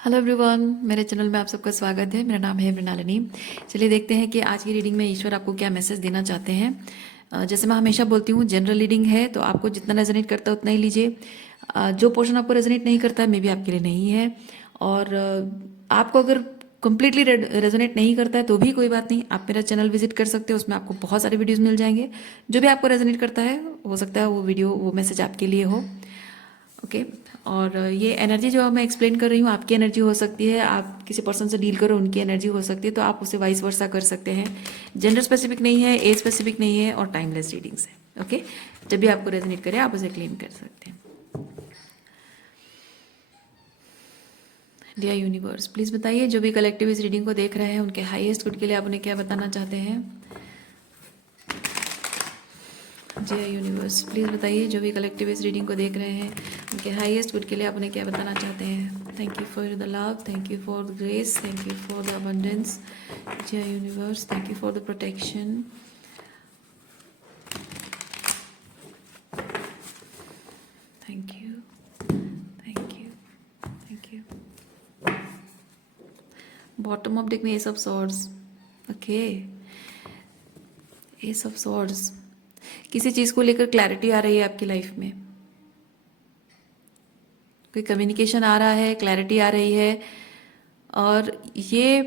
Hello everyone, मेरे channel में आप सबका स्वागत है। मेरा नाम है मृणालिनी। चलिए देखते हैं कि आज की रीडिंग में ईश्वर आपको क्या मैसेज देना चाहते हैं। जैसे मैं हमेशा बोलती हूँ, जनरल रीडिंग है तो आपको जितना रेजोनेट करता है उतना ही लीजिए। जो पोर्शन आपको रेजोनेट नहीं करता है मे बी आपके लिए नहीं है। और आपको अगर कम्प्लीटली रेजोनेट नहीं करता है तो भी कोई बात नहीं, आप मेरा चैनल विजिट कर सकते हो। उसमें आपको बहुत सारे वीडियोज़ मिल जाएंगे। जो भी आपको रेजोनेट करता है हो सकता है वो वीडियो वो मैसेज आपके लिए हो। ओके। और ये एनर्जी जो मैं एक्सप्लेन कर रही हूँ आपकी एनर्जी हो सकती है, आप किसी पर्सन से डील करो उनकी एनर्जी हो सकती है, तो आप उसे वाइस वर्सा कर सकते हैं। जेंडर स्पेसिफिक नहीं है, एज स्पेसिफिक नहीं है और टाइमलेस रीडिंग्स है। ओके। जब भी आपको रेजोनेट करे आप उसे क्लेम कर सकते हैं। डियर यूनिवर्स, प्लीज़ बताइए जो भी कलेक्टिव इस रीडिंग को देख रहे हैं उनके हाईएस्ट गुड के लिए आप उन्हें क्या बताना चाहते हैं। डियर यूनिवर्स, प्लीज़ बताइए जो भी कलेक्टिव इस रीडिंग को देख रहे हैं उनके हाईएस्ट गुड के लिए आप उन्हें क्या बताना चाहते हैं। Thank you for the love, thank you for the grace, thank you for the abundance. Dear universe, thank you for the protection. Thank you, thank you, thank you. Bottom of deck में ace of swords. Okay, ace of swords. किसी चीज़ को लेकर clarity आ रही है आपकी life में, कोई कम्युनिकेशन आ रहा है, क्लैरिटी आ रही है। और ये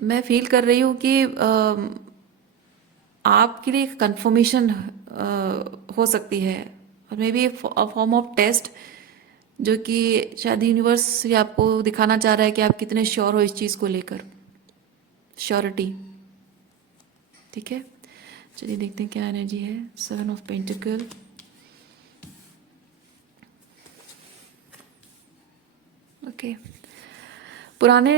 मैं फील कर रही हूँ कि आपके लिए कंफर्मेशन हो सकती है, और maybe form of test, जो कि शायद यूनिवर्स ये आपको दिखाना चाह रहा है कि आप कितने श्योर हो इस चीज़ को लेकर। श्योरिटी। ठीक है, चलिए देखते हैं क्या एनर्जी है। 7 ऑफ पेंटिकल। ओके, पुराने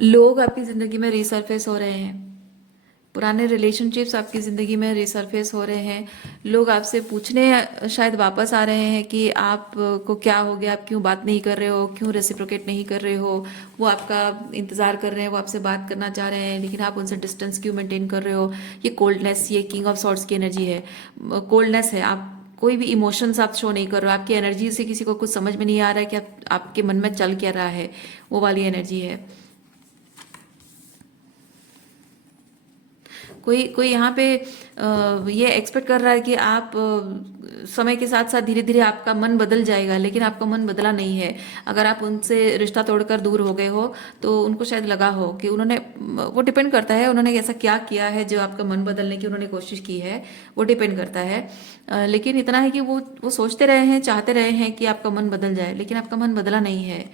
लोग आपकी ज़िंदगी में रिसरफेस हो रहे हैं। पुराने रिलेशनशिप्स आपकी ज़िंदगी में रिसरफेस हो रहे हैं। लोग आपसे पूछने शायद वापस आ रहे हैं कि आप को क्या हो गया, आप क्यों बात नहीं कर रहे हो, क्यों रेसिप्रोकेट नहीं कर रहे हो। वो आपका इंतज़ार कर रहे हैं, वो आपसे बात करना चाह रहे हैं, लेकिन आप उनसे डिस्टेंस क्यों मेंटेन कर रहे हो। ये कोल्डनेस, ये किंग ऑफ सॉर्ड्स की एनर्जी है। कोल्डनेस है, आप कोई भी इमोशंस आप शो नहीं कर रहे हो। आपकी एनर्जी से किसी को कुछ समझ में नहीं आ रहा है कि आपके मन में चल क्या रहा है। वो वाली एनर्जी है। कोई कोई यहाँ पे ये एक्सपेक्ट कर रहा है कि आप समय के साथ साथ धीरे धीरे आपका मन बदल जाएगा, लेकिन आपका मन बदला नहीं है। अगर आप उनसे रिश्ता तोड़कर दूर हो गए हो तो उनको शायद लगा हो कि उन्होंने, वो डिपेंड करता है उन्होंने ऐसा क्या किया है जो आपका मन बदलने की उन्होंने कोशिश की है, वो डिपेंड करता है। लेकिन इतना है कि वो सोचते रहे हैं, चाहते रहे हैं कि आपका मन बदल जाए, लेकिन आपका मन बदला नहीं है।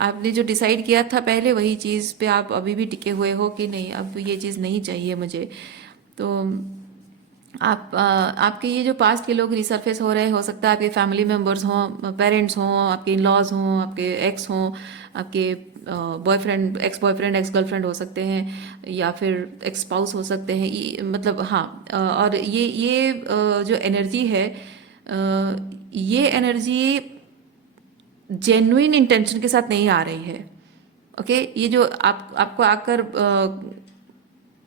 आपने जो डिसाइड किया था पहले वही चीज़ पे आप अभी भी टिके हुए हो कि नहीं, अब ये चीज़ नहीं चाहिए मुझे। तो आपके ये जो पास्ट के लोग रिसरफेस हो रहे, हो सकता है आपके फैमिली मेम्बर्स हों, पेरेंट्स हों, आपके इन लॉज हों, आपके एक्स हों, आपके boyfriend, ex boyfriend, ex girlfriend हो सकते हैं, या फिर एक्स स्पाउस हो सकते हैं। मतलब हाँ, और ये जो एनर्जी है, ये एनर्जी जेन्युइन इंटेंशन के साथ नहीं आ रही है। ओके, ये जो आपको आकर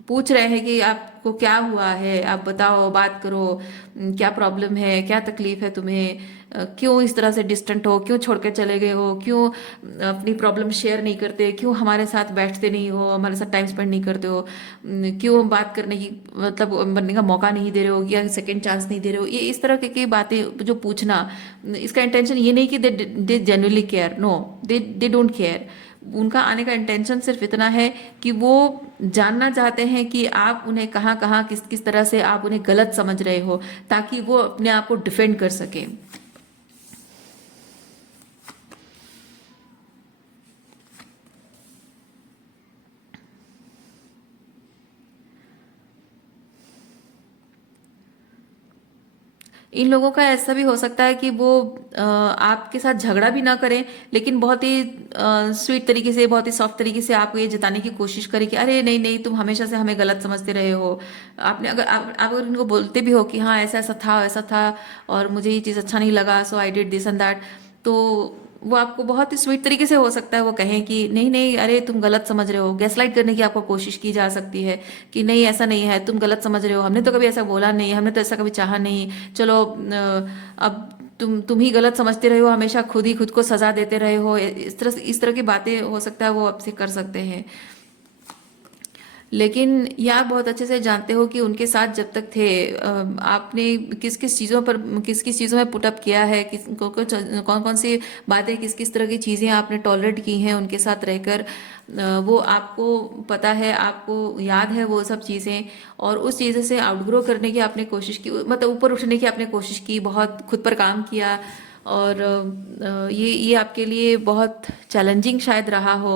पूछ रहे हैं कि आपको क्या हुआ है, आप बताओ, बात करो, क्या प्रॉब्लम है, क्या तकलीफ है तुम्हें, क्यों इस तरह से डिस्टेंट हो, क्यों छोड़ के चले गए हो, क्यों अपनी प्रॉब्लम शेयर नहीं करते, क्यों हमारे साथ बैठते नहीं हो, हमारे साथ टाइम स्पेंड नहीं करते हो, क्यों बात करने की मतलब बनने का मौका नहीं दे रहे हो, या सेकंड चांस नहीं दे रहे हो। ये इस तरह की बातें जो पूछना, इसका इंटेंशन ये नहीं कि they genuinely care, no, they don't care. उनका आने का इंटेंशन सिर्फ इतना है कि वो जानना चाहते हैं कि आप उन्हें कहाँ कहाँ किस किस तरह से आप उन्हें गलत समझ रहे हो, ताकि वो अपने आप को डिफेंड कर सके। इन लोगों का ऐसा भी हो सकता है कि वो आपके साथ झगड़ा भी ना करें, लेकिन बहुत ही स्वीट तरीके से, बहुत ही सॉफ्ट तरीके से आपको ये जताने की कोशिश करें कि अरे नहीं नहीं, तुम हमेशा से हमें गलत समझते रहे हो। आपने अगर आप अगर उनको बोलते भी हो कि हाँ ऐसा ऐसा था, ऐसा था, और मुझे ये चीज़ अच्छा नहीं लगा, so I did this and that, तो वो आपको बहुत ही स्वीट तरीके से हो सकता है वो कहें कि नहीं नहीं, अरे तुम गलत समझ रहे हो। गैसलाइट करने की आपको कोशिश की जा सकती है कि नहीं ऐसा नहीं है, तुम गलत समझ रहे हो, हमने तो कभी ऐसा बोला नहीं, हमने तो ऐसा कभी चाहा नहीं। चलो अब तुम ही गलत समझते रहे हो, हमेशा खुद ही खुद को सजा देते रहे हो, इस तरह की बातें हो सकता है वो आपसे कर सकते हैं। लेकिन ये आप बहुत अच्छे से जानते हो कि उनके साथ जब तक थे, आपने किस किस चीज़ों पर, किस किस चीज़ों में पुटअप किया है, कौन कौन सी बातें, किस किस तरह की चीज़ें आपने टॉलरेट की हैं उनके साथ रहकर, वो आपको पता है, आपको याद है वो सब चीज़ें। और उस चीज़ से आउटग्रो करने की आपने कोशिश की, मतलब ऊपर उठने की आपने कोशिश की, बहुत खुद पर काम किया। और ये आपके लिए बहुत चैलेंजिंग शायद रहा हो,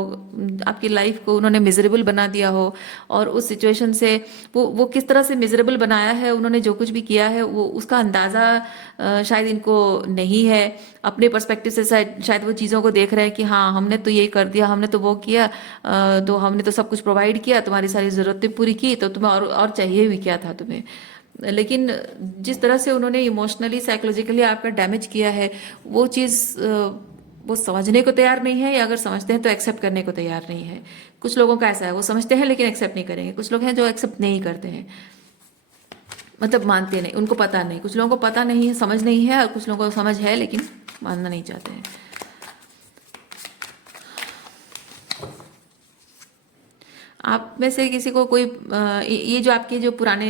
आपकी लाइफ को उन्होंने मिजरेबल बना दिया हो। और उस सिचुएशन से वो किस तरह से मिजरेबल बनाया है, उन्होंने जो कुछ भी किया है वो उसका अंदाज़ा शायद इनको नहीं है। अपने पर्सपेक्टिव से शायद वो चीज़ों को देख रहे हैं कि हाँ हमने तो ये कर दिया, हमने तो वो किया, तो हमने तो सब कुछ प्रोवाइड किया, तुम्हारी सारी ज़रूरतें पूरी की, तो तुम्हें और चाहिए भी क्या था तुम्हें। लेकिन जिस तरह से उन्होंने इमोशनली साइकोलॉजिकली आपका डैमेज किया है, वो चीज़ वो समझने को तैयार नहीं है, या अगर समझते हैं तो एक्सेप्ट करने को तैयार नहीं है। कुछ लोगों का ऐसा है, वो समझते हैं लेकिन एक्सेप्ट नहीं करेंगे। कुछ लोग हैं जो एक्सेप्ट नहीं करते हैं, मतलब मानते नहीं, उनको पता नहीं। कुछ लोगों को पता नहीं है, समझ नहीं है, और कुछ लोगों को समझ है लेकिन मानना नहीं चाहते हैं। आप में से किसी को कोई ये जो आपके जो पुराने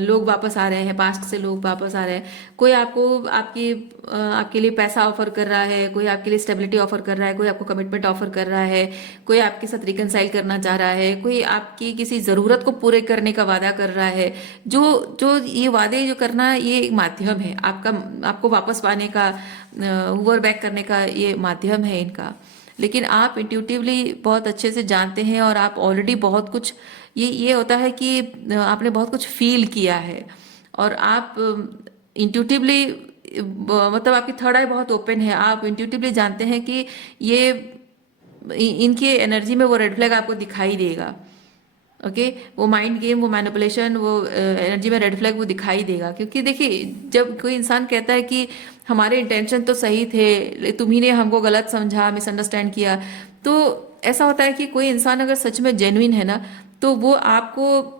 लोग वापस आ रहे हैं, पास्ट से लोग वापस आ रहे हैं, कोई आपको आपके लिए पैसा ऑफर कर रहा है, कोई आपके लिए स्टेबिलिटी ऑफर कर रहा है, कोई आपको कमिटमेंट ऑफर कर रहा है, कोई आपके साथ रिकनसाइल करना चाह रहा है, कोई आपकी किसी ज़रूरत को पूरे करने का वादा कर रहा है। जो जो ये वादे जो करना, ये एक माध्यम है आपको वापस पाने का, हुवर बैक करने का ये माध्यम है इनका। लेकिन आप इंट्यूटिवली बहुत अच्छे से जानते हैं, और आप ऑलरेडी बहुत कुछ, ये होता है कि आपने बहुत कुछ फील किया है, और आप इंट्यूटिवली, मतलब आपकी थर्ड आई बहुत ओपन है, आप इंट्यूटिवली जानते हैं कि ये इनकी एनर्जी में वो रेड फ्लैग आपको दिखाई देगा। ओके, वो माइंड गेम, वो मैनिपुलेशन, वो एनर्जी में रेड फ्लैग वो दिखाई देगा। क्योंकि देखिए, जब कोई इंसान कहता है कि हमारे इंटेंशन तो सही थे, तुम्ही ने हमको गलत समझा, मिसअंडरस्टैंड किया, तो ऐसा होता है कि कोई इंसान अगर सच में जेन्युइन है ना, तो वो आपको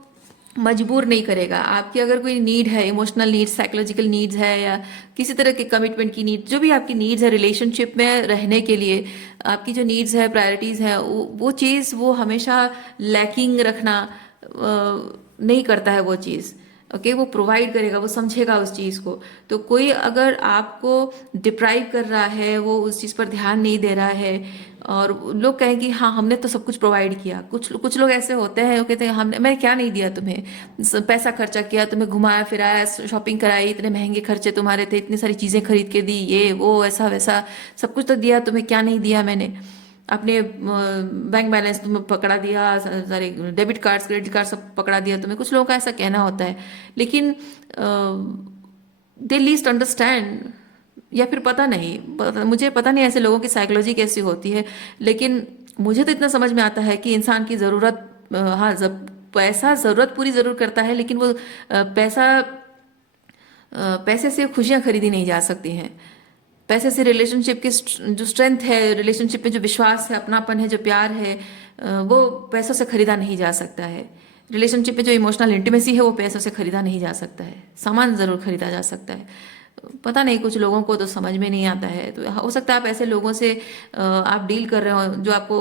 मजबूर नहीं करेगा। आपकी अगर कोई नीड है, इमोशनल नीड्स, साइकोलॉजिकल नीड्स है, या किसी तरह के कमिटमेंट की नीड, जो भी आपकी नीड्स है रिलेशनशिप में रहने के लिए, आपकी जो नीड्स है, प्रायोरिटीज़ है, वो चीज़ वो हमेशा लैकिंग रखना नहीं करता है वो चीज़। ओके, वो प्रोवाइड करेगा, वो समझेगा उस चीज़ को। तो कोई अगर आपको डिप्राइव कर रहा है, वो उस चीज़ पर ध्यान नहीं दे रहा है, और लोग कहें कि हाँ हमने तो सब कुछ प्रोवाइड किया। कुछ कुछ लोग ऐसे होते हैं, वो कहते हैं हमने, मैंने क्या नहीं दिया तुम्हें, पैसा खर्चा किया, तुम्हें घुमाया फिराया, शॉपिंग कराई, इतने महंगे खर्चे तुम्हारे थे, इतनी सारी चीज़ें खरीद के दी, ये वो ऐसा वैसा सब कुछ तो दिया तुम्हें, क्या नहीं दिया मैंने। अपने बैंक बैलेंस तुम्हें पकड़ा दिया, सारे डेबिट कार्ड्स, क्रेडिट कार्ड सब पकड़ा दिया तुम्हें। कुछ लोगों का ऐसा कहना होता है, लेकिन दे लीस्ट अंडरस्टैंड, या फिर मुझे पता नहीं ऐसे लोगों की साइकोलॉजी कैसी होती है। लेकिन मुझे तो इतना समझ में आता है कि इंसान की ज़रूरत, हाँ जब पैसा ज़रूरत पूरी ज़रूर करता है, लेकिन वो पैसे से खुशियाँ खरीदी नहीं जा सकती हैं। पैसे से रिलेशनशिप की जो स्ट्रेंथ है, रिलेशनशिप में जो विश्वास है, अपनापन है, जो प्यार है, वो पैसों से खरीदा नहीं जा सकता है। रिलेशनशिप में जो इमोशनल इंटीमेसी है, वो पैसों से खरीदा नहीं जा सकता है। सामान ज़रूर खरीदा जा सकता है। पता नहीं, कुछ लोगों को तो समझ में नहीं आता है। तो हो सकता है आप ऐसे लोगों से आप डील कर रहे हो, जो आपको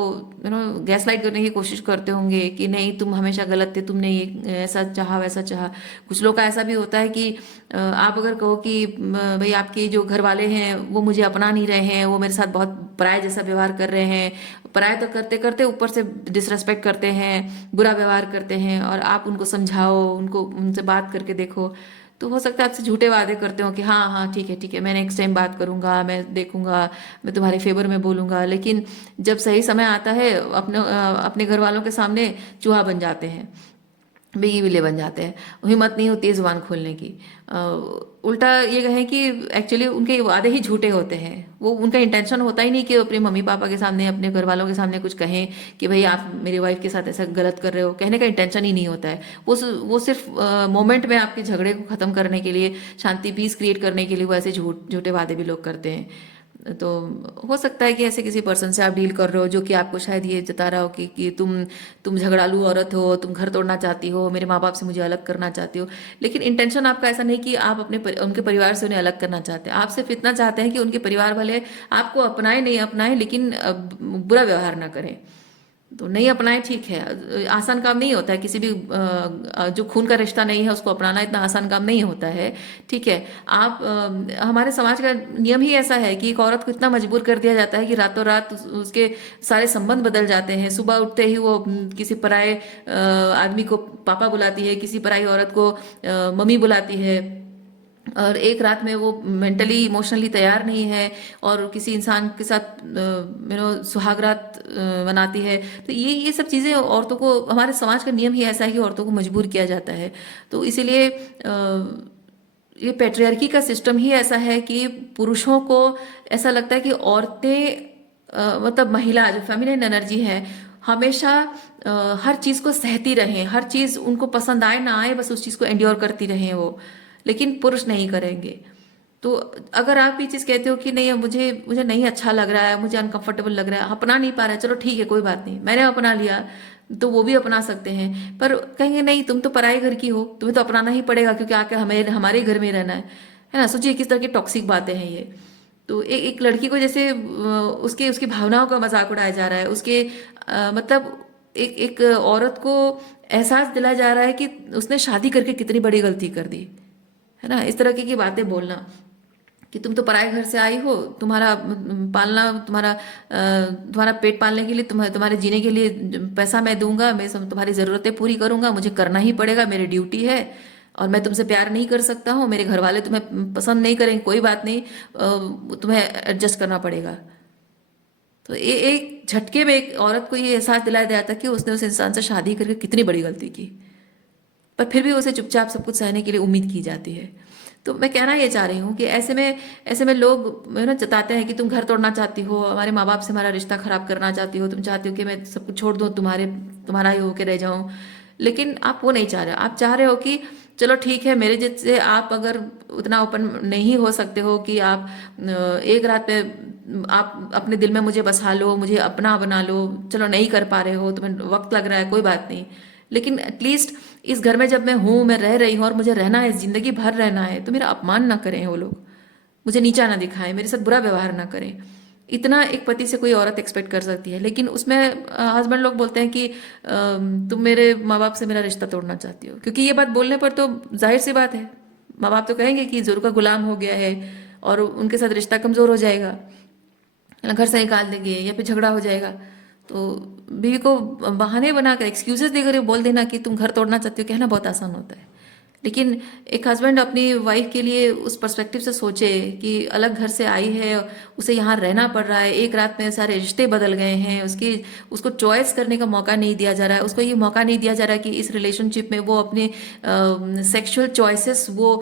गैसलाइट करने की कोशिश करते होंगे कि नहीं तुम हमेशा गलत थे, तुमने ये ऐसा चाहा वैसा चाहा। कुछ लोग का ऐसा भी होता है कि आप अगर कहो कि भाई आपके जो घर वाले हैं वो मुझे अपना नहीं रहे हैं, वो मेरे साथ बहुत पराये जैसा व्यवहार कर रहे हैं, पराये तो करते करते ऊपर से डिसरेस्पेक्ट करते हैं, बुरा व्यवहार करते हैं, और आप उनको समझाओ, उनसे बात करके देखो, तो हो सकता है आपसे झूठे वादे करते हो कि हाँ हाँ ठीक है, मैं नेक्स्ट टाइम बात करूंगा, मैं देखूंगा, मैं तुम्हारे फेवर में बोलूंगा। लेकिन जब सही समय आता है, अपने घर वालों के सामने चूहा बन जाते हैं, बिगी बिल्ले बन जाते हैं। हिम्मत नहीं होती है जुबान खोलने की। उल्टा ये कहें कि एक्चुअली उनके वादे ही झूठे होते हैं। वो उनका इंटेंशन होता ही नहीं कि अपने मम्मी पापा के सामने, अपने घर वालों के सामने कुछ कहें कि भाई आप मेरी वाइफ के साथ ऐसा गलत कर रहे हो। कहने का इंटेंशन ही नहीं होता है। वो सिर्फ मोमेंट में आपके झगड़े को ख़त्म करने के लिए, शांति पीस क्रिएट करने के लिए वो ऐसे झूठे वादे भी लोग करते हैं। तो हो सकता है कि ऐसे किसी पर्सन से आप डील कर रहे हो जो कि आपको शायद ये जता रहा हो कि तुम झगड़ालू औरत हो, तुम घर तोड़ना चाहती हो, मेरे माँ बाप से मुझे अलग करना चाहती हो। लेकिन इंटेंशन आपका ऐसा नहीं कि आप उनके परिवार से उन्हें अलग करना चाहते हैं। आप सिर्फ इतना चाहते हैं कि उनके परिवार वाले आपको अपनाएं नहीं अपनाएं, लेकिन बुरा व्यवहार ना करें। तो नहीं अपनाएं, ठीक है, आसान काम नहीं होता है किसी भी जो खून का रिश्ता नहीं है उसको अपनाना इतना आसान काम नहीं होता है। ठीक है। आप हमारे समाज का नियम ही ऐसा है कि एक औरत को इतना मजबूर कर दिया जाता है कि रातों रात उसके सारे संबंध बदल जाते हैं। सुबह उठते ही वो किसी पराये आदमी को पापा बुलाती है, किसी पराई औरत को मम्मी बुलाती है, और एक रात में वो मेंटली इमोशनली तैयार नहीं है और किसी इंसान के साथ सुहागरात मनाती है। तो ये सब चीज़ें औरतों को, हमारे समाज का नियम ही ऐसा है कि औरतों को मजबूर किया जाता है। तो इसीलिए ये पेट्रियार्की का सिस्टम ही ऐसा है कि पुरुषों को ऐसा लगता है कि औरतें मतलब महिला जो फेमिनिन एनर्जी है हमेशा हर चीज़ को सहती रहें, हर चीज़ उनको पसंद आए ना आए बस उस चीज़ को एंड्योर करती रहें वो। लेकिन पुरुष नहीं करेंगे। तो अगर आप ये चीज़ कहते हो कि नहीं, अब मुझे मुझे नहीं अच्छा लग रहा है, मुझे अनकंफर्टेबल लग रहा है, अपना नहीं पा रहा है, चलो ठीक है कोई बात नहीं, मैंने अपना लिया तो वो भी अपना सकते हैं। पर कहेंगे नहीं, तुम तो पराए घर की हो, तुम्हें तो अपनाना ही पड़ेगा क्योंकि आके हमें हमारे घर में रहना है ना। सोचिए किस तरह की टॉक्सिक बातें हैं ये। तो एक लड़की को जैसे उसके उसकी भावनाओं का मजाक उड़ाया जा रहा है, उसके मतलब एक एक औरत को एहसास दिलाया जा रहा है कि उसने शादी करके कितनी बड़ी गलती कर दी, है ना। इस तरह की बातें बोलना कि तुम तो पराए घर से आई हो, तुम्हारा पालना, तुम्हारा पेट पालने के लिए, तुम्हारे जीने के लिए पैसा मैं दूंगा, मैं तुम्हारी ज़रूरतें पूरी करूंगा, मुझे करना ही पड़ेगा, मेरी ड्यूटी है, और मैं तुमसे प्यार नहीं कर सकता हूँ, मेरे घर वाले तुम्हें पसंद नहीं करेंगे, कोई बात नहीं, तुम्हें एडजस्ट करना पड़ेगा। तो ये एक झटके में एक औरत को ये एहसास दिलाया जाता है कि उसने उस इंसान से शादी करके कितनी बड़ी गलती की, पर फिर भी उसे चुपचाप सब कुछ सहने के लिए उम्मीद की जाती है। तो मैं कहना ये चाह रही हूँ कि ऐसे में लोग ना जताते हैं कि तुम घर तोड़ना चाहती हो, हमारे माँ बाप से हमारा रिश्ता खराब करना चाहती हो, तुम चाहती हो कि मैं सब कुछ छोड़ दूँ, तुम्हारा ही होके रह जाऊँ। लेकिन आप वो नहीं चाह रहे, आप चाह रहे हो कि चलो ठीक है, मेरे जैसे आप अगर उतना ओपन नहीं हो सकते हो कि आप एक रात में आप अपने दिल में मुझे बसा लो, मुझे अपना बना लो, चलो नहीं कर पा रहे हो, तुम्हें वक्त लग रहा है, कोई बात नहीं, लेकिन एटलीस्ट इस घर में जब मैं हूँ, मैं रह रही हूँ और मुझे रहना है, जिंदगी भर रहना है, तो मेरा अपमान ना करें वो लोग, मुझे नीचा ना दिखाएं, मेरे साथ बुरा व्यवहार ना करें। इतना एक पति से कोई औरत एक्सपेक्ट कर सकती है। लेकिन उसमें हस्बैंड लोग बोलते हैं कि तुम मेरे माँ बाप से मेरा रिश्ता तोड़ना चाहती हो, क्योंकि ये बात बोलने पर तो जाहिर सी बात है, माँ बाप तो कहेंगे कि जोर का गुलाम हो गया है और उनके साथ रिश्ता कमजोर हो जाएगा, घर से निकाल देंगे या फिर झगड़ा हो जाएगा। तो बीवी को बहाने बनाकर, एक्सक्यूजेस देकर बोल देना कि तुम घर तोड़ना चाहती हो, कहना बहुत आसान होता है। लेकिन एक हस्बैंड अपनी वाइफ के लिए उस पर्सपेक्टिव से सोचे कि अलग घर से आई है, उसे यहाँ रहना पड़ रहा है, एक रात में सारे रिश्ते बदल गए हैं, उसको चॉइस करने का मौका नहीं दिया जा रहा है, उसको ये मौका नहीं दिया जा रहा है कि इस रिलेशनशिप में वो अपने सेक्सुअल चॉइसेस वो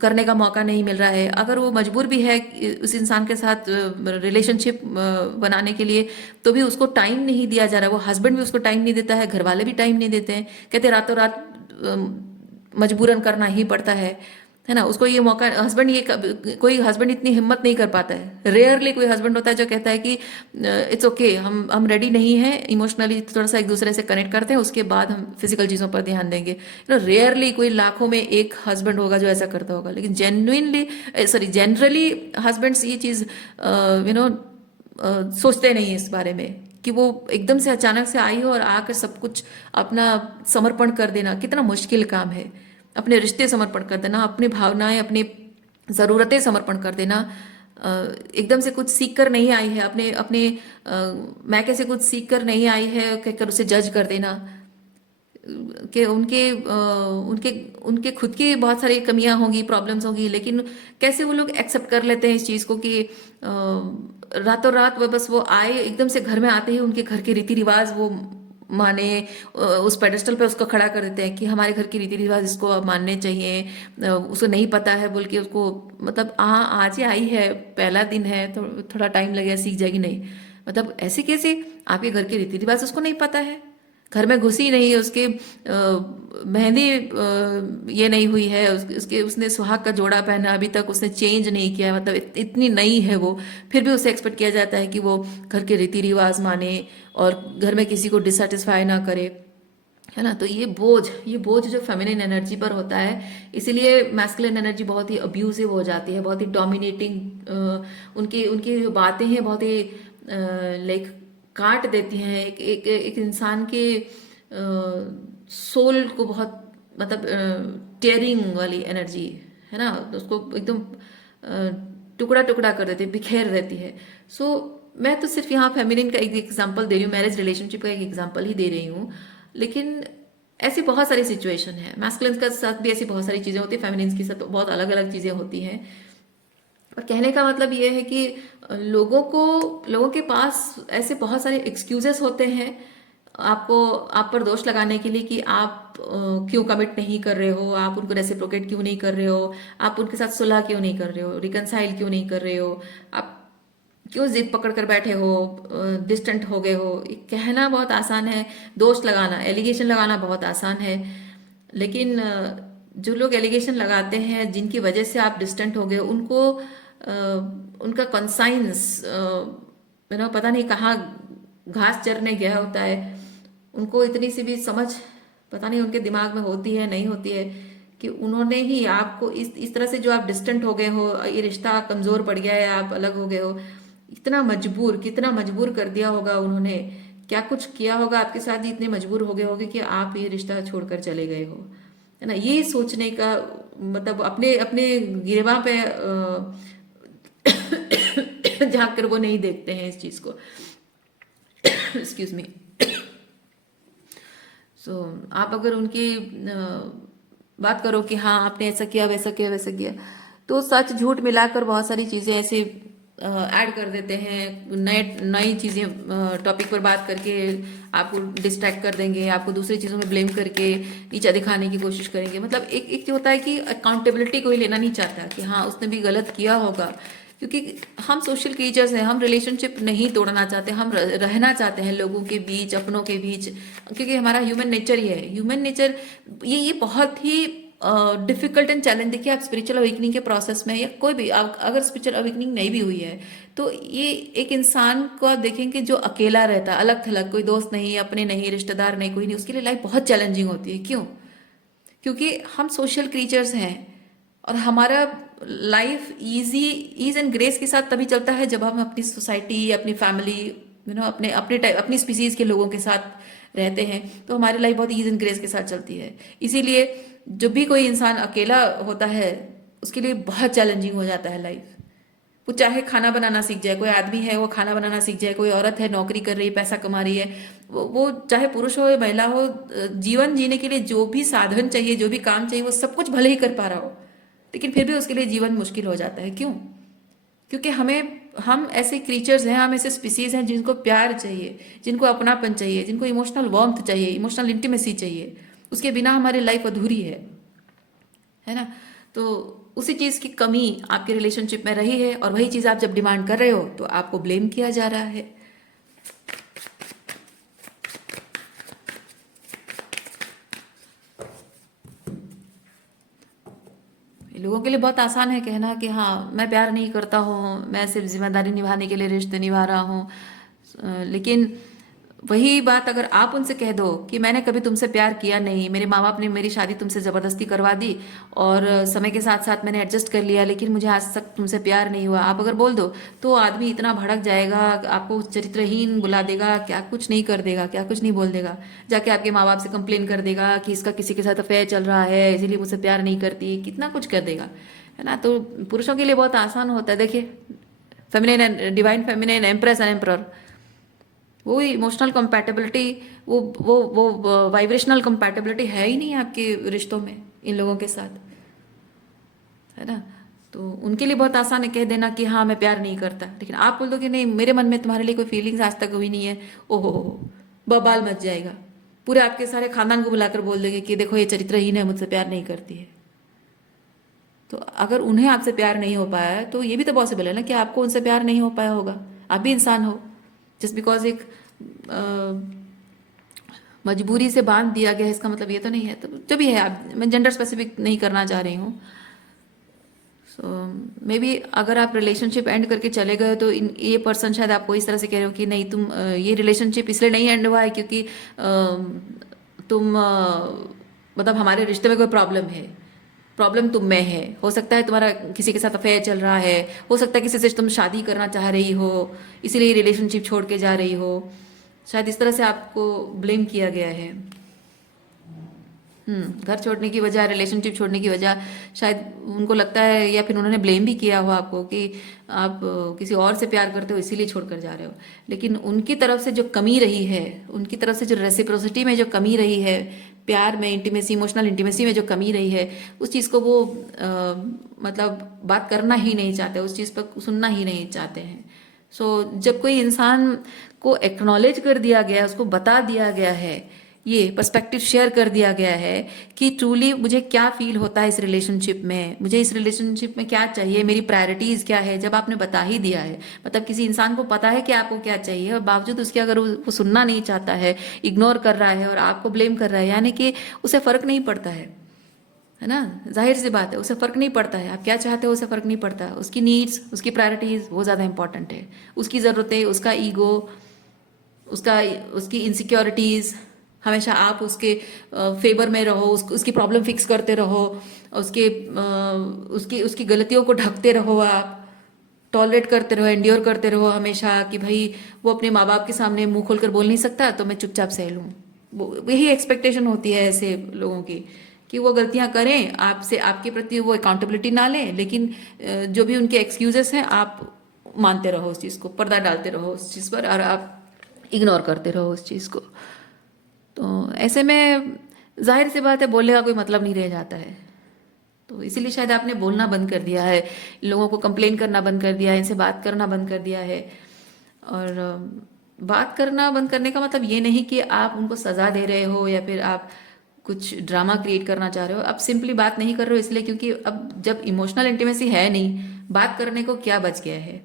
करने का मौका नहीं मिल रहा है। अगर वो मजबूर भी है उस इंसान के साथ रिलेशनशिप बनाने के लिए, तो भी उसको टाइम नहीं दिया जा रहा है, वो हस्बैंड भी उसको टाइम नहीं देता है, घर वाले भी टाइम नहीं देते हैं, कहते रातों रात मजबूरन करना ही पड़ता है ना। उसको ये मौका, हस्बैंड ये कोई हस्बैंड इतनी हिम्मत नहीं कर पाता है, रेयरली कोई हस्बैंड होता है जो कहता है कि इट्स ओके, हम रेडी नहीं हैं इमोशनली, थोड़ा सा एक दूसरे से कनेक्ट करते हैं, उसके बाद हम फिजिकल चीज़ों पर ध्यान देंगे। रेयरली कोई लाखों में एक हस्बैंड होगा जो ऐसा करता होगा। लेकिन जनरली हस्बैंड्स ये चीज़ सोचते नहीं है इस बारे में कि वो एकदम से अचानक से आई हो और आकर सब कुछ अपना समर्पण कर देना कितना मुश्किल काम है। अपने रिश्ते समर्पण कर देना, अपनी भावनाएं, अपनी ज़रूरतें समर्पण कर देना, एकदम से कुछ सीख कर नहीं आई है, अपने अपने मैके से कुछ सीख कर नहीं आई है कहकर उसे जज कर देना कि उनके उनके खुद की बहुत सारी कमियां होंगी, प्रॉब्लम्स होंगी, लेकिन कैसे वो लोग एक्सेप्ट कर लेते हैं इस चीज़ को कि रातों रात वो बस वो आए, एकदम से घर में आते ही उनके घर के रीति रिवाज वो माने, उस पेडेस्टल पे उसको खड़ा कर देते हैं कि हमारे घर के रीति रिवाज इसको अब मानने चाहिए, उसको नहीं पता है बोल के उसको, मतलब हाँ आज ही आई है, पहला दिन है तो थोड़ा टाइम लगेगा, सीख जाएगी, नहीं, मतलब ऐसे कैसे आपके घर के रीति रिवाज उसको नहीं पता है, घर में घुसी नहीं, उसके मेहंदी ये नहीं हुई है, उसके उसने सुहाग का जोड़ा पहना, अभी तक उसने चेंज नहीं किया, मतलब इतनी नई है वो, फिर भी उसे एक्सपेक्ट किया जाता है कि वो घर के रीति रिवाज माने और घर में किसी को डिससेटिस्फाई ना करे, है ना। तो ये बोझ जो फेमिनिन एनर्जी पर होता है, इसीलिए मैस्कुलिन एनर्जी बहुत ही अब्यूसिव हो जाती है, बहुत ही डोमिनेटिंग, उनकी उनकी जो बातें हैं बहुत ही लाइक काट देती हैं एक इंसान के सोल को, बहुत मतलब टेयरिंग वाली एनर्जी, है ना, तो उसको एकदम टुकड़ा टुकड़ा कर देती है, बिखेर देती है। सो मैं तो सिर्फ यहाँ फेमिनिन का एक एग्जांपल दे रही हूँ, मैरिज रिलेशनशिप का एक एग्जांपल ही दे रही हूँ, लेकिन ऐसी बहुत सारी सिचुएशन है, मैस्कुलिन्स के साथ भी ऐसी बहुत सारी चीज़ें होती है, फेमिनिन्स के साथ बहुत अलग अलग चीज़ें होती हैं। और कहने का मतलब ये है कि लोगों के पास ऐसे बहुत सारे एक्सक्यूजेस होते हैं आप पर दोष लगाने के लिए कि आप क्यों कमिट नहीं कर रहे हो, आप उनको रेसिप्रोकेट क्यों नहीं कर रहे हो, आप उनके साथ सुलह क्यों नहीं कर रहे हो, रिकनसाइल क्यों नहीं कर रहे हो, आप क्यों जिद पकड़ कर बैठे हो, डिस्टेंट हो गए हो। ये कहना बहुत आसान है, दोष लगाना, एलिगेशन लगाना बहुत आसान है, लेकिन जो लोग एलिगेशन लगाते हैं जिनकी वजह से आप डिस्टेंट हो गए, उनको उनका कॉन्साइंस पता नहीं कहाँ घास चरने गया होता है, उनको इतनी सी भी समझ पता नहीं उनके दिमाग में होती है नहीं होती है कि उन्होंने ही आपको इस तरह से, जो आप डिस्टेंट हो गए हो, ये रिश्ता कमजोर पड़ गया है, आप अलग हो गए हो, कितना मजबूर कर दिया होगा उन्होंने, क्या कुछ किया होगा आपके साथ, ही इतने मजबूर हो गए होगे कि आप ये रिश्ता छोड़कर चले गए हो, है ना। ये सोचने का मतलब अपने अपने गिरबा पे झांक कर वो नहीं देखते हैं इस चीज को। Excuse me. सो आप अगर उनकी बात करो कि हाँ आपने ऐसा किया वैसा किया वैसा किया, तो सच झूठ मिलाकर बहुत सारी चीजें ऐसे ऐड कर देते हैं, नए नई चीजें टॉपिक पर बात करके आपको डिस्ट्रैक्ट कर देंगे, आपको दूसरी चीजों में ब्लेम करके नीचा दिखाने की कोशिश करेंगे। मतलब एक एक जो होता है कि अकाउंटेबिलिटी कोई लेना नहीं चाहता कि हाँ उसने भी गलत किया होगा, क्योंकि हम सोशल क्रिएचर्स हैं, हम रिलेशनशिप नहीं तोड़ना चाहते, हम रहना चाहते हैं लोगों के बीच, अपनों के बीच, क्योंकि हमारा ह्यूमन नेचर ये है। ह्यूमन नेचर ये बहुत ही डिफिकल्ट एंड चैलेंज। देखिए आप स्पिरिचुअल अवेकनिंग के प्रोसेस में या कोई भी अगर स्पिरिचुअल अवेकनिंग नहीं भी हुई है, तो ये एक इंसान को आप देखेंगे जो अकेला रहता है, अलग थलग, कोई दोस्त नहीं, अपने नहीं, रिश्तेदार नहीं, कोई नहीं, उसके लिए लाइफ बहुत चैलेंजिंग होती है। क्यों? क्योंकि हम सोशल क्रीचर्स हैं और हमारा लाइफ ईज एंड ग्रेस के साथ तभी चलता है जब हम अपनी सोसाइटी, अपनी फैमिली, अपने अपने टाइप, अपनी स्पीसीज के लोगों के साथ रहते हैं, तो हमारी लाइफ बहुत ईज एंड ग्रेस के साथ चलती है। इसीलिए जब भी कोई इंसान अकेला होता है उसके लिए बहुत चैलेंजिंग हो जाता है लाइफ। वो चाहे खाना बनाना सीख जाए, कोई आदमी है वो खाना बनाना सीख जाए, कोई औरत है नौकरी कर रही है, पैसा कमा रही है, वो चाहे पुरुष हो या महिला हो, जीवन जीने के लिए जो भी साधन चाहिए, जो भी काम चाहिए, वो सब कुछ भले ही कर पा रहा हो, लेकिन फिर भी उसके लिए जीवन मुश्किल हो जाता है। क्यों? क्योंकि हम ऐसे क्रीचर्स हैं, हम ऐसे स्पीसीज हैं जिनको प्यार चाहिए, जिनको अपनापन चाहिए, जिनको इमोशनल वार्मथ चाहिए, इमोशनल इंटीमेसी चाहिए। उसके बिना हमारी लाइफ अधूरी है ना। तो उसी चीज की कमी आपके रिलेशनशिप में रही है, और वही चीज आप जब डिमांड कर रहे हो तो आपको ब्लेम किया जा रहा है। लोगों के लिए बहुत आसान है कहना कि हाँ मैं प्यार नहीं करता हूँ, मैं सिर्फ जिम्मेदारी निभाने के लिए रिश्ते निभा रहा हूँ, लेकिन वही बात अगर आप उनसे कह दो कि मैंने कभी तुमसे प्यार किया नहीं, मेरे माँ बाप ने मेरी शादी तुमसे ज़बरदस्ती करवा दी और समय के साथ साथ मैंने एडजस्ट कर लिया, लेकिन मुझे आज तक तुमसे प्यार नहीं हुआ, आप अगर बोल दो तो आदमी इतना भड़क जाएगा, आपको चरित्रहीन बुला देगा, क्या कुछ नहीं कर देगा, क्या कुछ नहीं बोल देगा, जाके आपके माँ बाप से कंप्लेन कर देगा कि इसका किसी के साथ अफेयर चल रहा है इसीलिए मुझसे प्यार नहीं करती, कितना कुछ कर देगा, है ना। तो पुरुषों के लिए बहुत आसान होता है। देखिए feminine, divine feminine, empress and emperor, वो इमोशनल कंपैटिबिलिटी, वो वाइब्रेशनल कंपैटिबिलिटी है ही नहीं आपके रिश्तों में इन लोगों के साथ, है ना। तो उनके लिए बहुत आसान है कह देना कि हाँ मैं प्यार नहीं करता, लेकिन आप बोल दो कि नहीं मेरे मन में तुम्हारे लिए कोई फीलिंग्स आज तक हुई नहीं है, ओहो बबाल मच जाएगा, पूरे आपके सारे खानदान को बुलाकर बोल देंगे कि देखो ये चरित्रहीन है, मुझसे प्यार नहीं करती है। तो अगर उन्हें आपसे प्यार नहीं हो पाया है तो ये भी तो पॉसिबल है ना कि आपको उनसे प्यार नहीं हो पाया होगा, आप भी इंसान हो। जस्ट बिकॉज एक मजबूरी से बांध दिया गया है इसका मतलब ये तो नहीं है। तो जो भी है, आप, मैं जेंडर स्पेसिफिक नहीं करना चाह रही हूँ। सो मे बी अगर आप रिलेशनशिप एंड करके चले गए तो ये पर्सन शायद आपको इस तरह से कह रहे हो कि नहीं तुम ये रिलेशनशिप इसलिए नहीं एंड हुआ है क्योंकि तुम मतलब हमारे रिश्ते में कोई प्रॉब्लम है, प्रॉब्लम तुम में है। हो सकता है तुम्हारा किसी के साथ अफेयर चल रहा है, हो सकता है किसी से तुम शादी करना चाह रही हो, इसीलिए रिलेशनशिप छोड़ के जा रही हो। शायद इस तरह से आपको ब्लेम किया गया है। घर छोड़ने की वजह, रिलेशनशिप छोड़ने की वजह शायद उनको लगता है, या फिर उन्होंने ब्लेम भी किया हो आपको कि आप किसी और से प्यार करते हो इसीलिए छोड़कर जा रहे हो। लेकिन उनकी तरफ से जो कमी रही है, उनकी तरफ से जो रेसिप्रोसिटी में जो कमी रही है, प्यार में, इंटीमेसी, इमोशनल इंटीमेसी में जो कमी रही है, उस चीज़ को वो मतलब बात करना ही नहीं चाहते, उस चीज़ पर सुनना ही नहीं चाहते हैं। जब कोई इंसान को एक्नॉलेज कर दिया गया है, उसको बता दिया गया है, ये पर्सपेक्टिव शेयर कर दिया गया है कि ट्रूली मुझे क्या फील होता है इस रिलेशनशिप में, मुझे इस रिलेशनशिप में क्या चाहिए, मेरी प्रायोरिटीज क्या है, जब आपने बता ही दिया है, मतलब किसी इंसान को पता है कि आपको क्या चाहिए और बावजूद उसके अगर वो सुनना नहीं चाहता है, इग्नोर कर रहा है और आपको ब्लेम कर रहा है, यानी कि उसे फर्क नहीं पड़ता है ना। जाहिर सी बात है, उसे फर्क नहीं पड़ता है आप क्या चाहते हो, उसे फर्क नहीं पड़ता है। उसकी नीड्स, उसकी प्रायोरिटीज वो ज़्यादा इंपॉर्टेंट है, उसकी ज़रूरतें, उसका ईगो, उसका उसकी इनसिक्योरिटीज़, हमेशा आप उसके फेवर में रहो, उसकी प्रॉब्लम फिक्स करते रहो, उसके उसकी उसकी गलतियों को ढकते रहो, आप टॉलरेट करते रहो, एंड्योर करते रहो हमेशा कि भाई वो अपने माँ बाप के सामने मुंह खोलकर बोल नहीं सकता तो मैं चुपचाप सह लूँ। यही एक्सपेक्टेशन होती है ऐसे लोगों की कि वो गलतियां करें, आपसे, आपके प्रति वो अकाउंटेबिलिटी ना लें, लेकिन जो भी उनके एक्सक्यूजेस हैं आप मानते रहो, उस चीज़ को पर्दा डालते रहो उस चीज़ पर, और आप इग्नोर करते रहो उस चीज़ को। तो ऐसे में जाहिर सी बात है बोलने का कोई मतलब नहीं रह जाता है। तो इसीलिए शायद आपने बोलना बंद कर दिया है, लोगों को कंप्लेन करना बंद कर दिया है, इनसे बात करना बंद कर दिया है। और बात करना बंद करने का मतलब ये नहीं कि आप उनको सजा दे रहे हो या फिर आप कुछ ड्रामा क्रिएट करना चाह रहे हो। आप सिंपली बात नहीं कर रहे हो इसलिए क्योंकि अब जब इमोशनल इंटीमेसी है नहीं, बात करने को क्या बच गया है।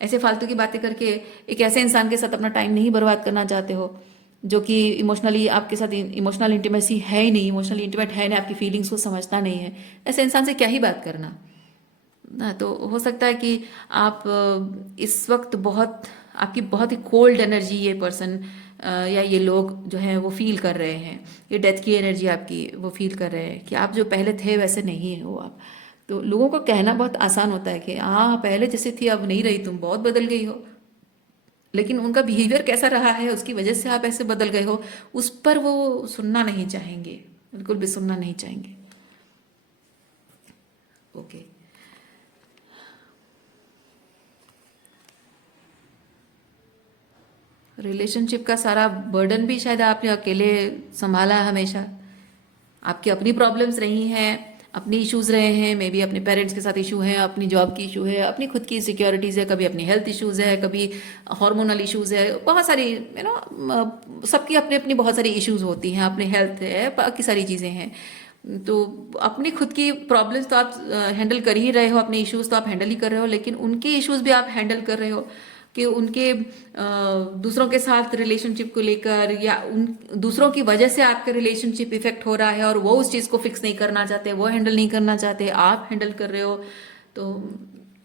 ऐसे फालतू की बातें करके एक ऐसे इंसान के साथ अपना टाइम नहीं बर्बाद करना चाहते हो जो कि इमोशनली आपके साथ इमोशनल इंटीमेसी है ही नहीं, इमोशनली इंटीमेट है नहीं, आपकी फीलिंग्स को समझता नहीं है। ऐसे इंसान से क्या ही बात करना ना। तो हो सकता है कि आप इस वक्त बहुत, आपकी बहुत ही कोल्ड एनर्जी ये पर्सन या ये लोग जो हैं वो फील कर रहे हैं, ये डेथ की एनर्जी आपकी वो फील कर रहे हैं कि आप जो पहले थे वैसे नहीं हो आप। तो लोगों को कहना बहुत आसान होता है कि हाँ पहले जैसे थी अब नहीं रही, तुम बहुत बदल गई हो। लेकिन उनका बिहेवियर कैसा रहा है, उसकी वजह से आप ऐसे बदल गए हो, उस पर वो सुनना नहीं चाहेंगे, बिल्कुल भी सुनना नहीं चाहेंगे। ओके। रिलेशनशिप का सारा बर्डन भी शायद आपने अकेले संभाला है हमेशा। आपकी अपनी प्रॉब्लम्स रही हैं, अपनी इश्यूज रहे हैं, मे बी अपने पेरेंट्स के साथ इशू है, अपनी जॉब की इशू है, अपनी खुद की सिक्योरिटीज़ है, कभी अपनी हेल्थ इश्यूज है, कभी हार्मोनल इश्यूज है, बहुत सारी सबकी अपनी अपनी बहुत सारी इश्यूज होती हैं, अपनी हेल्थ है, बाकी सारी चीज़ें हैं। तो अपनी खुद की प्रॉब्लम्स तो आप हैंडल कर ही रहे हो, अपने इश्यूज तो आप हैंडल ही कर रहे हो, लेकिन उनके इश्यूज भी आप हैंडल कर रहे हो कि उनके दूसरों के साथ रिलेशनशिप को लेकर या उन दूसरों की वजह से आपका रिलेशनशिप इफेक्ट हो रहा है और वो उस चीज़ को फिक्स नहीं करना चाहते, वो हैंडल नहीं करना चाहते, आप हैंडल कर रहे हो। तो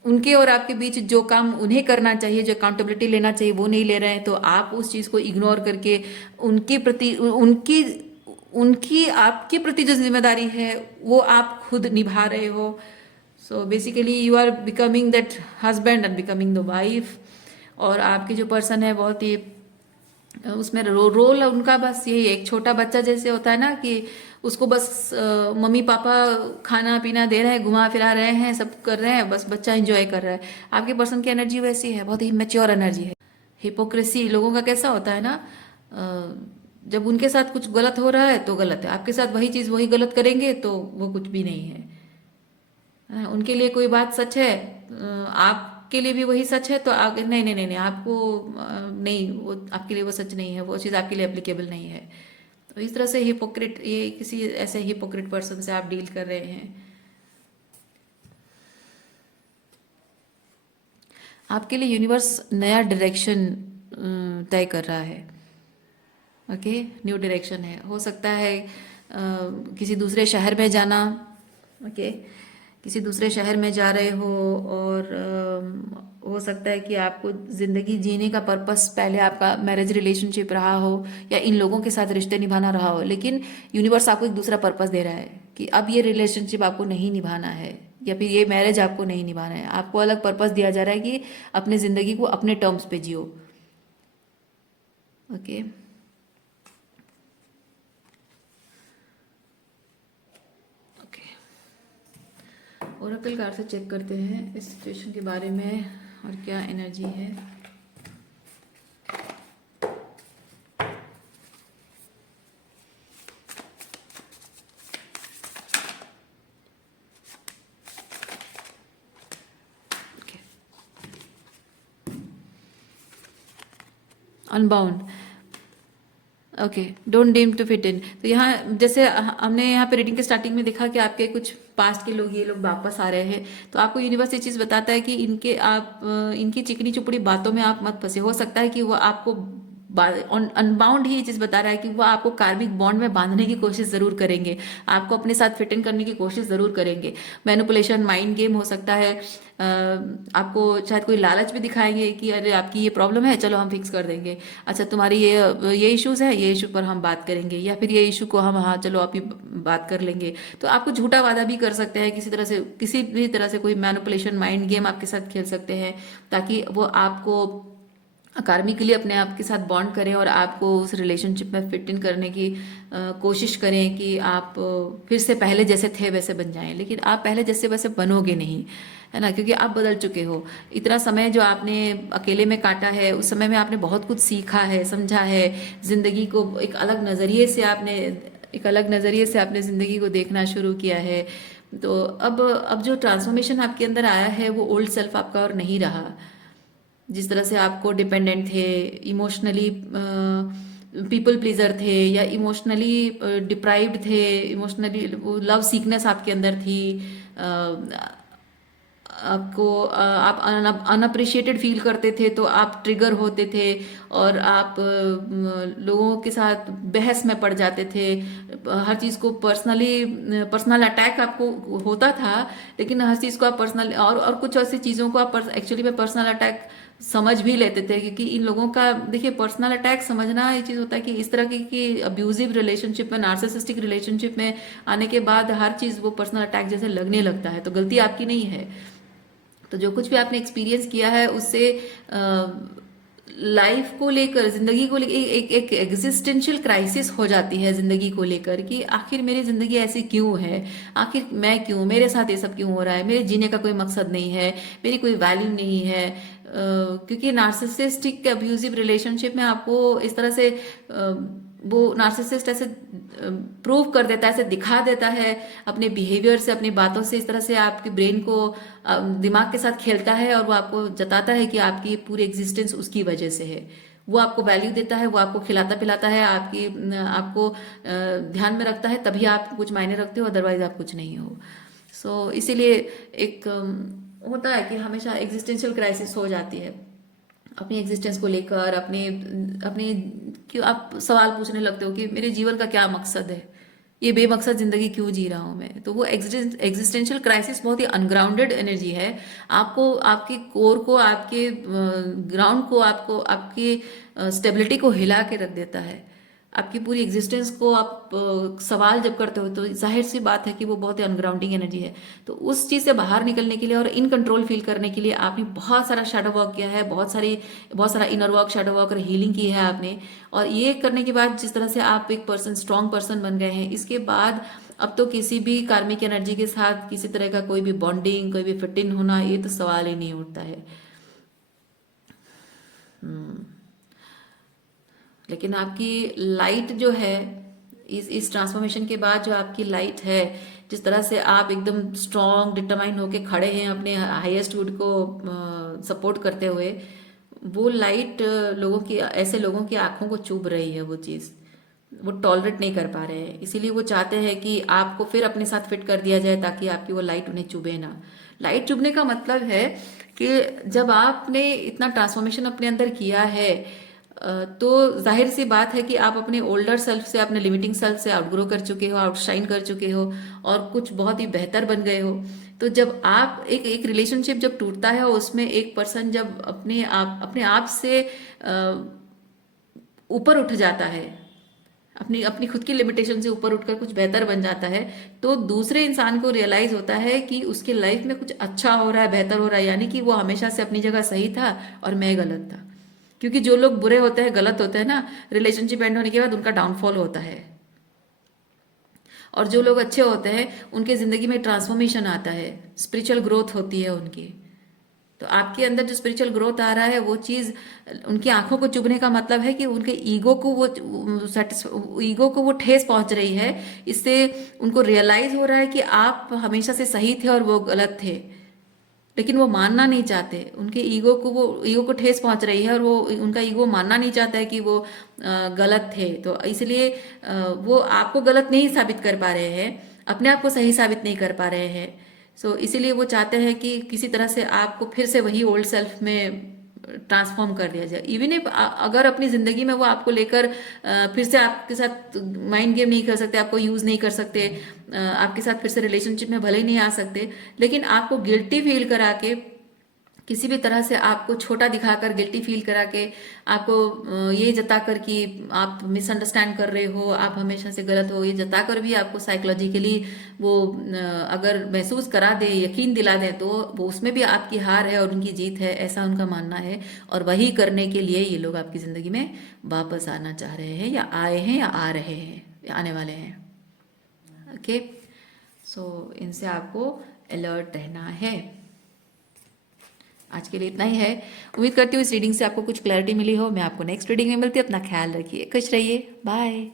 उनके और आपके बीच जो काम उन्हें करना चाहिए, जो अकाउंटेबिलिटी लेना चाहिए वो नहीं ले रहे हैं, तो आप उस चीज़ को इग्नोर करके उनके प्रति उनकी उनकी आपके प्रति जो जिम्मेदारी है वो आप खुद निभा रहे हो। So basically you are becoming that husband and becoming the wife. और आपके जो पर्सन है बहुत ही उसमें रोल उनका बस यही एक छोटा बच्चा जैसे होता है ना कि उसको बस मम्मी पापा खाना पीना दे रहे हैं, घुमा फिरा रहे हैं, सब कर रहे हैं, बस बच्चा एंजॉय कर रहा है। आपके पर्सन की एनर्जी वैसी है, बहुत ही मैच्योर एनर्जी है। हिपोक्रेसी लोगों का कैसा होता है ना, जब उनके साथ कुछ गलत हो रहा है तो गलत है, आपके साथ वही चीज़ वही गलत करेंगे तो वो कुछ भी नहीं है। उनके लिए कोई बात सच है, आपके लिए भी वही सच है, तो आगे नहीं नहीं नहीं नहीं आपको नहीं, वो आपके लिए वो सच नहीं है, वो चीज़ आपके लिए एप्लीकेबल नहीं है। तो इस तरह से हिपोक्रेट, ये किसी ऐसे हिपोक्रेट पर्सन से आप डील कर रहे हैं। आपके लिए यूनिवर्स नया डायरेक्शन तय कर रहा है। ओके, न्यू डायरेक्शन है, हो सकता है किसी दूसरे शहर में जाना। ओके, किसी दूसरे शहर में जा रहे हो, और हो सकता है कि आपको ज़िंदगी जीने का पर्पस पहले आपका मैरिज रिलेशनशिप रहा हो, या इन लोगों के साथ रिश्ते निभाना रहा हो, लेकिन यूनिवर्स आपको एक दूसरा पर्पस दे रहा है कि अब ये रिलेशनशिप आपको नहीं निभाना है, या फिर ये मैरिज आपको नहीं निभाना है। आपको अलग पर्पस दिया जा रहा है कि अपने ज़िंदगी को अपने टर्म्स पे जियो। ओके, ओके, ओरेकल कार्ड से चेक करते हैं इस सिचुएशन के बारे में और क्या एनर्जी है। Unbound, okay, don't deem to fit in. तो यहाँ जैसे हमने यहाँ पे रीडिंग के स्टार्टिंग में देखा कि आपके कुछ पास्ट के लोग, ये लोग वापस आ रहे हैं, तो आपको यूनिवर्स ये चीज़ बताता है कि इनके आप इनकी चिकनी चुपड़ी बातों में आप मत फंसे। हो सकता है कि वो आपको अनबाउंड ही ये चीज़ बता रहा है कि वो आपको कार्मिक बॉन्ड में बांधने की कोशिश ज़रूर करेंगे, आपको अपने साथ फिट इन करने की कोशिश ज़रूर करेंगे। मैनिपुलेशन, माइंड गेम हो सकता है। आपको शायद कोई लालच भी दिखाएंगे कि अरे आपकी ये प्रॉब्लम है, चलो हम फिक्स कर देंगे। अच्छा, तुम्हारी ये इश्यूज है, ये इशू पर हम बात करेंगे, या फिर ये इशू को हम, हाँ चलो आप ही बात कर लेंगे। तो आपको झूठा वादा भी कर सकते हैं, किसी तरह से, किसी भी तरह से कोई मैनिपुलेशन, माइंड गेम आपके साथ खेल सकते हैं, ताकि वो आपको कार्मिकली अपने आप के साथ बॉन्ड करें और आपको उस रिलेशनशिप में फिट इन करने की कोशिश करें कि आप फिर से पहले जैसे थे वैसे बन जाएं। लेकिन आप पहले जैसे वैसे बनोगे नहीं, है ना, क्योंकि आप बदल चुके हो। इतना समय जो आपने अकेले में काटा है, उस समय में आपने बहुत कुछ सीखा है, समझा है, जिंदगी को एक अलग नज़रिए से आपने ज़िंदगी को देखना शुरू किया है। तो अब जो ट्रांसफॉर्मेशन आपके अंदर आया है, वो ओल्ड सेल्फ आपका और नहीं रहा। जिस तरह से आपको डिपेंडेंट थे, इमोशनली पीपल प्लीजर थे, या इमोशनली डिप्राइव्ड थे, इमोशनली वो लव सीकनेस आपके अंदर थी, आपको आप अनअप्रिशिएटेड फील करते थे, तो आप ट्रिगर होते थे और आप लोगों के साथ बहस में पड़ जाते थे। हर चीज़ को पर्सनल अटैक आपको होता था, लेकिन हर चीज़ को आप पर्सनल, और कुछ ऐसी चीज़ों को आप एक्चुअली में पर्सनल अटैक समझ भी लेते थे। क्योंकि इन लोगों का, देखिए, पर्सनल अटैक समझना ये चीज़ होता है कि इस तरह की अब्यूजिव रिलेशनशिप में, नार्सिसिस्टिक रिलेशनशिप में आने के बाद हर चीज़ वो पर्सनल अटैक जैसे लगने लगता है। तो गलती आपकी नहीं है। तो जो कुछ भी आपने एक्सपीरियंस किया है, उससे लाइफ को लेकर, जिंदगी को लेकर एक एग्जिस्टेंशियल क्राइसिस हो जाती है जिंदगी को लेकर, कि आखिर मेरी जिंदगी ऐसी क्यों है, आखिर मैं क्यों, मेरे साथ ये सब क्यों हो रहा है, मेरे जीने का कोई मकसद नहीं है, मेरी कोई वैल्यू नहीं है। क्योंकि नार्सिसिस्टिक अब्यूजिव रिलेशनशिप में आपको इस तरह से वो नार्सिसिस्ट ऐसे प्रूव कर देता है, ऐसे दिखा देता है अपने बिहेवियर से, अपनी बातों से, इस तरह से आपके ब्रेन को, दिमाग के साथ खेलता है, और वो आपको जताता है कि आपकी पूरी एग्जिस्टेंस उसकी वजह से है। वो आपको वैल्यू देता है, वो आपको खिलाता पिलाता है, आपको ध्यान में रखता है, तभी आप कुछ मायने रखते हो, अदरवाइज आप कुछ नहीं हो। इसीलिए एक होता है कि हमेशा एग्जिस्टेंशियल क्राइसिस हो जाती है अपनी एग्जिस्टेंस को लेकर। अपने अपने क्यों आप सवाल पूछने लगते हो कि मेरे जीवन का क्या मकसद है, ये बेमकसद जिंदगी क्यों जी रहा हूं मैं। तो वो एग्जिस्टेंशियल क्राइसिस बहुत ही अनग्राउंडेड एनर्जी है। आपको, आपके कोर को, आपके ग्राउंड को, आपको आपकी स्टेबिलिटी को हिला के रख देता है। आपकी पूरी एग्जिस्टेंस को आप सवाल जब करते हो, तो जाहिर सी बात है कि वो बहुत ही अनग्राउंडिंग एनर्जी है। तो उस चीज़ से बाहर निकलने के लिए और इन कंट्रोल फील करने के लिए आपने बहुत सारा शैडो वर्क किया है, बहुत सारा इनर वर्क, शैडो वर्क और हीलिंग की है आपने। और ये करने के बाद जिस तरह से आप एक पर्सन, स्ट्रांग पर्सन बन गए हैं, इसके बाद अब तो किसी भी कार्मिक एनर्जी के साथ किसी तरह का कोई भी बॉन्डिंग, कोई भी फिट इन होना, ये तो सवाल ही नहीं उठता है। लेकिन आपकी लाइट जो है, इस ट्रांसफॉर्मेशन के बाद जो आपकी लाइट है, जिस तरह से आप एकदम स्ट्रॉन्ग, डिटरमाइन होके खड़े हैं अपने हाईएस्ट गुड को सपोर्ट करते हुए, वो लाइट ऐसे लोगों की आंखों को चुभ रही है। वो चीज़ वो टॉलरेट नहीं कर पा रहे हैं, इसीलिए वो चाहते हैं कि आपको फिर अपने साथ फिट कर दिया जाए, ताकि आपकी वो लाइट उन्हें चुभे ना। लाइट चुभने का मतलब है कि जब आपने इतना ट्रांसफॉर्मेशन अपने अंदर किया है, तो जाहिर सी बात है कि आप अपने ओल्डर सेल्फ से, अपने लिमिटिंग सेल्फ से आउटग्रो कर चुके हो, आउटशाइन कर चुके हो और कुछ बहुत ही बेहतर बन गए हो। तो जब आप एक एक रिलेशनशिप जब टूटता है और उसमें एक पर्सन जब अपने आप से ऊपर उठ जाता है, अपनी अपनी खुद की लिमिटेशन से ऊपर उठकर कुछ बेहतर बन जाता है, तो दूसरे इंसान को रियलाइज होता है कि उसके लाइफ में कुछ अच्छा हो रहा है, बेहतर हो रहा है, यानी कि वो हमेशा से अपनी जगह सही था और मैं गलत था। क्योंकि जो लोग बुरे होते हैं, गलत होते हैं ना, रिलेशनशिप एंड होने के बाद उनका डाउनफॉल होता है। और जो लोग अच्छे होते हैं उनके जिंदगी में ट्रांसफॉर्मेशन आता है, स्पिरिचुअल ग्रोथ होती है उनकी। तो आपके अंदर जो स्पिरिचुअल ग्रोथ आ रहा है वो चीज़ उनकी आंखों को चुभने का मतलब है कि उनके ईगो को वो ठेस पहुंच रही है। इससे उनको रियलाइज हो रहा है कि आप हमेशा से सही थे और वो गलत थे, लेकिन वो मानना नहीं चाहते। उनके ईगो को ठेस पहुंच रही है और वो उनका ईगो मानना नहीं चाहता है कि वो गलत थे। तो इसलिए वो आपको गलत नहीं साबित कर पा रहे हैं, अपने आप को सही साबित नहीं कर पा रहे हैं। सो इसीलिए वो चाहते हैं कि किसी तरह से आपको फिर से वही ओल्ड सेल्फ में ट्रांसफॉर्म कर दिया जाए। इवन इफ अगर अपनी जिंदगी में वो आपको लेकर फिर से आपके साथ माइंड गेम नहीं कर सकते, आपको यूज नहीं कर सकते, आपके साथ फिर से रिलेशनशिप में भले ही नहीं आ सकते, लेकिन आपको गिल्टी फील करा के, किसी भी तरह से आपको छोटा दिखाकर, गिल्टी फील करा के, आपको ये जताकर कि आप मिसअंडरस्टैंड कर रहे हो, आप हमेशा से गलत हो, ये जताकर भी आपको साइकोलॉजिकली वो अगर महसूस करा दे, यकीन दिला दे, तो वो उसमें भी आपकी हार है और उनकी जीत है, ऐसा उनका मानना है। और वही करने के लिए ये लोग आपकी ज़िंदगी में वापस आना चाह रहे हैं, या आए हैं, या आ रहे हैं, या आने वाले हैं। ओके, सो इनसे आपको अलर्ट रहना है। आज के लिए इतना ही है। उम्मीद करती हूँ इस रीडिंग से आपको कुछ क्लैरिटी मिली हो। मैं आपको नेक्स्ट रीडिंग में मिलती हूँ। अपना ख्याल रखिए, खुश रहिए, बाय।